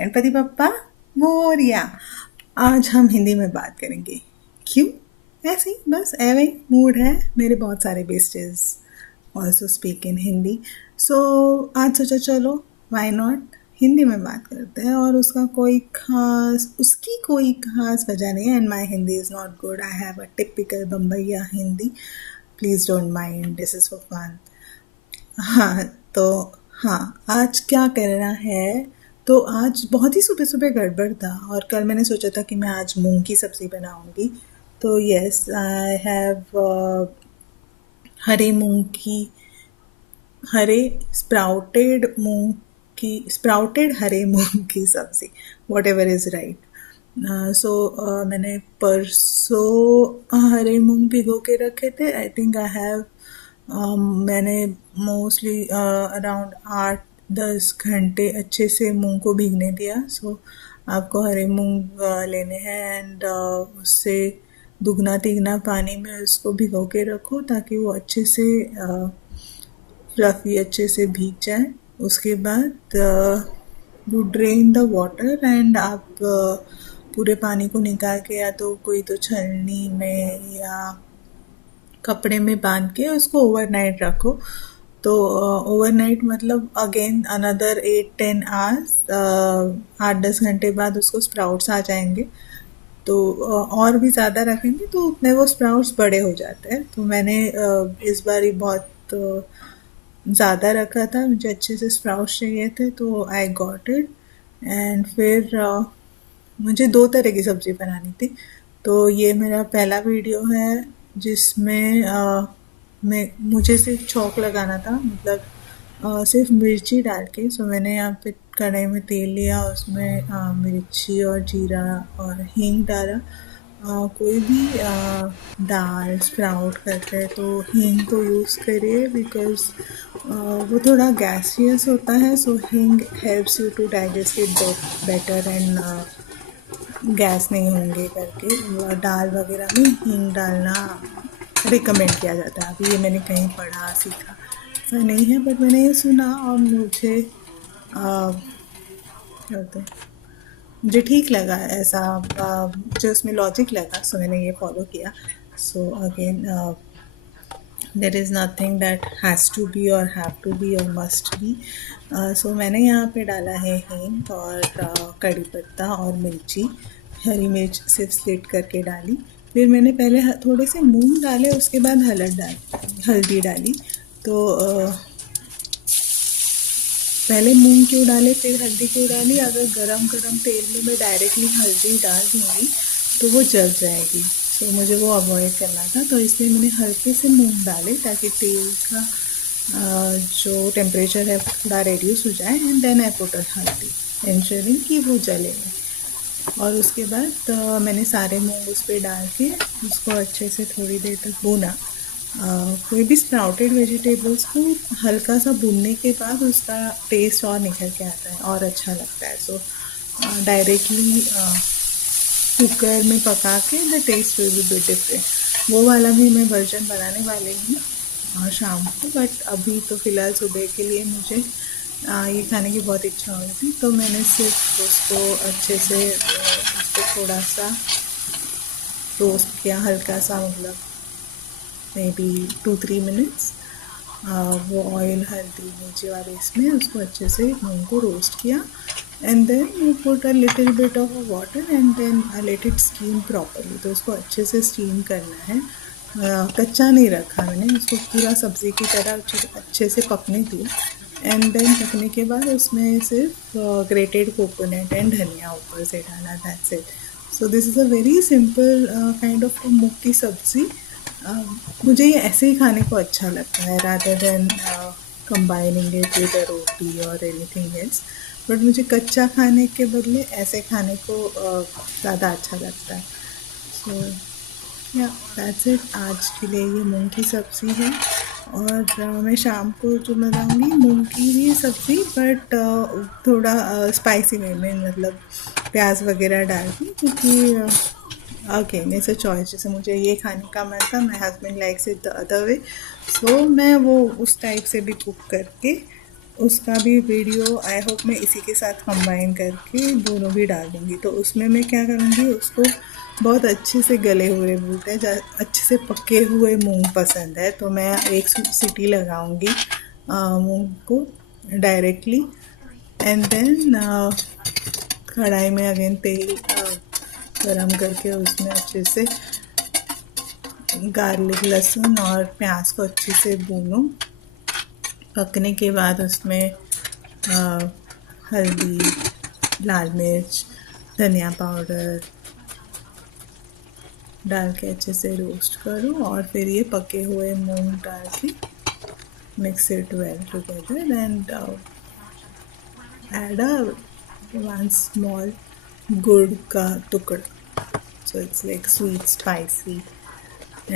गणपति बप्पा मोरिया। आज हम हिंदी में बात करेंगे। क्यों? ऐसे ही बस एवे मूड है। मेरे बहुत सारे बेस्टेज ऑल्सो स्पीक इन हिंदी, सो आज सोचा चलो वाई नॉट हिंदी में बात करते हैं। और उसकी कोई खास वजह नहीं है। And my Hindi is not good. I have a typical Bambaiya Hindi. Please don't mind, this is for fun. हाँ तो हाँ, आज क्या करना है। तो आज बहुत ही सुबह सुबह गड़बड़ था और कल मैंने सोचा था कि मैं आज मूंग की सब्ज़ी बनाऊंगी। तो यस, आई हैव हरे मूंग की हरे स्प्राउटेड हरे मूंग की सब्ज़ी, वॉट एवर इज़ राइट। सो मैंने परसों हरे मूंग भिगो के रखे थे। आई थिंक आई हैव मैंने मोस्टली अराउंड 8-10 घंटे अच्छे से मूंग को भीगने दिया। सो आपको हरे मूंग लेने हैं एंड उससे दुगना तिगना पानी में उसको भिगो के रखो ताकि वो अच्छे से फ्लफ़ी अच्छे से भीग जाए। उसके बाद you drain the water and आप पूरे पानी को निकाल के या तो कोई तो छलनी में या कपड़े में बांध के उसको ओवरनाइट रखो। तो ओवरनाइट मतलब अगेन अनदर 8-10 आवर्स, 8-10 घंटे बाद उसको स्प्राउट्स आ जाएंगे। तो और भी ज़्यादा रखेंगे तो उतने वो स्प्राउट्स बड़े हो जाते हैं। तो मैंने इस बार ही बहुत ज़्यादा रखा था, मुझे अच्छे से स्प्राउट्स चाहिए थे तो आई गॉट इट। एंड फिर मुझे 2 तरह की सब्ज़ी बनानी थी। तो ये मेरा पहला वीडियो है जिसमें मुझे सिर्फ छौंक लगाना था, मतलब सिर्फ मिर्ची डाल के। सो मैंने यहाँ पे कढ़ाई में तेल लिया, उसमें मिर्ची और जीरा और हींग डाला। कोई भी दाल स्प्राउट करते हैं तो हींग को यूज़ करिए बिकॉज़ वो थोड़ा गैसियस होता है। सो हींग helps you to digest it better and gas नहीं होंगे करके दाल वगैरह में हींग डालना रिकमेंड किया जाता है। अभी ये मैंने कहीं पढ़ा सीखा ऐसा नहीं है, बट मैंने ये सुना और मुझे क्या होता है, मुझे ठीक लगा ऐसा, मुझे उसमें लॉजिक लगा। सो मैंने ये फॉलो किया। So again there is nothing that has to be or have to be or must be. So मैंने यहाँ पे डाला है हींग और कड़ी पत्ता और मिर्ची, हरी मिर्च सिर्फ स्लिट करके डाली। फिर मैंने पहले थोड़े से मूंग डाले, उसके बाद हल्दी डाली। तो पहले मूंग क्यों डाले फिर हल्दी क्यों डाली? अगर गरम गरम तेल में मैं डायरेक्टली हल्दी डाल दूँगी तो वो जल जाएगी। तो मुझे वो अवॉइड करना था, तो इसलिए मैंने हल्के से मूंग डाले ताकि तेल का जो टेम्परेचर है थोड़ा रिड्यूस हो जाए। एंड देन आई पुट हल्दी एंश्योरिंग कि वो जले नहीं। और उसके बाद मैंने सारे मूंग उस पर डाल के उसको अच्छे से थोड़ी देर तक भूना। कोई भी स्प्राउटेड वेजिटेबल्स को हल्का सा भूनने के बाद उसका टेस्ट और निखर के आता है और अच्छा लगता है। सो डायरेक्टली कुकर में पका के the taste will be bit different. वो वाला भी मैं वर्जन बनाने वाली हूँ शाम को, बट अभी तो फ़िलहाल सुबह के लिए मुझे ये खाने की बहुत इच्छा हुई थी। तो मैंने सिर्फ उसको अच्छे से उसको थोड़ा सा रोस्ट किया, हल्का सा, मतलब मे बी 2-3 मिनट्स। वो ऑयल हल्दी मिर्ची वाले इसमें उसको अच्छे से मूंग को रोस्ट किया। And then you put a little bit of water and then let it steam properly. तो उसको अच्छे से स्टीम करना है, कच्चा नहीं रखा मैंने उसको, पूरा सब्ज़ी की तरह अच्छे से पकने दिया। एंड देन पकने के बाद उसमें सिर्फ ग्रेटेड कोकोनट एंड धनिया ऊपर से डाला, that's it. So this is a very simple kind of moong की सब्ज़ी। मुझे ये ऐसे ही खाने को अच्छा लगता है rather than combining it with a roti और एनीथिंग एल्स। बट मुझे कच्चा खाने के बदले ऐसे खाने को ज़्यादा अच्छा लगता है। सो या दैट्स इट। आज के लिए ये मूंग की सब्ज़ी है। और मैं शाम को जो बनाऊँगी मूंग की ही सब्ज़ी, बट थोड़ा स्पाइसी वे में, मतलब प्याज वगैरह डाल के, क्योंकि अगेन इट्स अ चॉइस। जैसे मुझे ये खाने का मन था, my husband likes it the other way, so मैं वो उस टाइप से भी कुक करके उसका भी वीडियो आई होप मैं इसी के साथ कंबाइन करके दोनों भी डाल दूँगी। तो उसमें मैं क्या करूँगी, उसको बहुत अच्छे से गले हुए बोलते हैं, अच्छे से पके हुए मूंग पसंद है तो मैं एक सीटी लगाऊंगी मूंग को डायरेक्टली। एंड देन कढ़ाई में अगेन तेल गरम करके उसमें अच्छे से गार्लिक, लहसुन और प्याज को अच्छे से भूनो। पकने के बाद उसमें हल्दी, लाल मिर्च, धनिया पाउडर डाल के अच्छे से रोस्ट करो और फिर ये पके हुए मूंग डाल के mix it well together and add a one small गुड़ का टुकड़ा, so it's like sweet spicy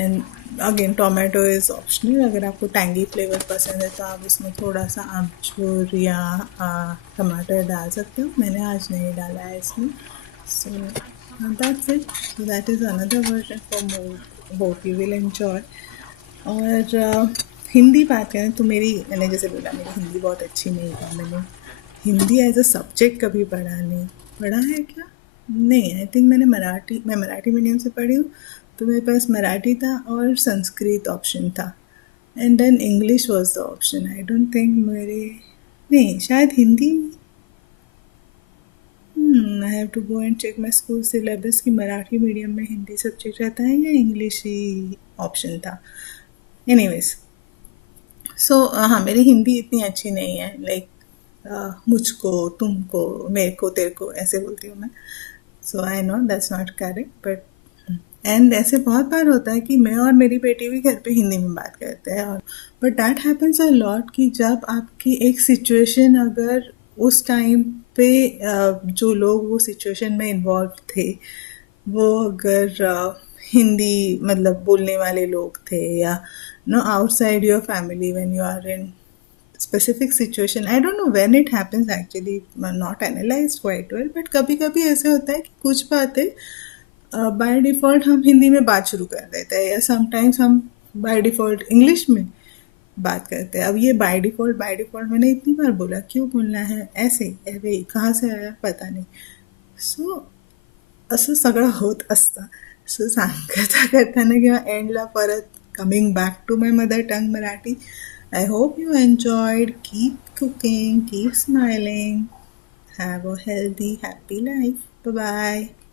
and again tomato is optional। अगर आपको टैंगी फ्लेवर पसंद है तो आप उसमें थोड़ा सा आमचूर या टमाटर डाल सकते हो, मैंने आज नहीं डाला है इसमें। so that's it, so that is another version for more, hope you will enjoy। और हिंदी बात करें तो मैंने जैसे बोला मेरी हिंदी बहुत अच्छी नहीं है, मैंने हिंदी एज अ सब्जेक्ट कभी पढ़ा है क्या, नहीं। आई थिंक मैं मराठी मीडियम से पढ़ी हूँ, तो मेरे पास मराठी था और संस्कृत ऑप्शन था and then English was the option. I don't think नहीं, शायद Hindi. I have to go and check my school syllabus कि मराठी मीडियम में हिंदी सब्जेक्ट रहता है या इंग्लिश ही ऑप्शन था। एनीवेज, सो हाँ, मेरी हिंदी इतनी अच्छी नहीं है, लाइक मुझको, तुमको, मेरे को, तेरे को ऐसे बोलती हूँ मैं। So I know that's not correct, but and ऐसे बहुत बार होता है कि मैं और मेरी बेटी भी घर पे हिंदी में बात करते हैं, और but that happens a lot कि जब आपकी एक सिचुएशन, अगर उस टाइम पे जो लोग वो सिचुएशन में इन्वॉल्व थे वो अगर हिंदी मतलब बोलने वाले लोग थे, या no outside your family when you are in specific situation, I don't know when it happens actually, not analyzed quite well, but कभी कभी ऐसे होता है कि कुछ बातें बाय डिफ़ॉल्ट हम हिंदी में बात शुरू कर देते हैं, या समटाइम्स हम बाय डिफ़ॉल्ट इंग्लिश में बात करते हैं। अब ये बाय डिफ़ॉल्ट मैंने इतनी बार बोला, क्यों बोलना है ऐसे, अरे कहाँ से आया पता नहीं। सो असं सगळं होत असतं। सो सांगता करताना किंवा एंडला परत coming back to my mother tongue Marathi, I hope you enjoyed. Keep cooking, keep smiling. Have a healthy, happy life. Bye bye.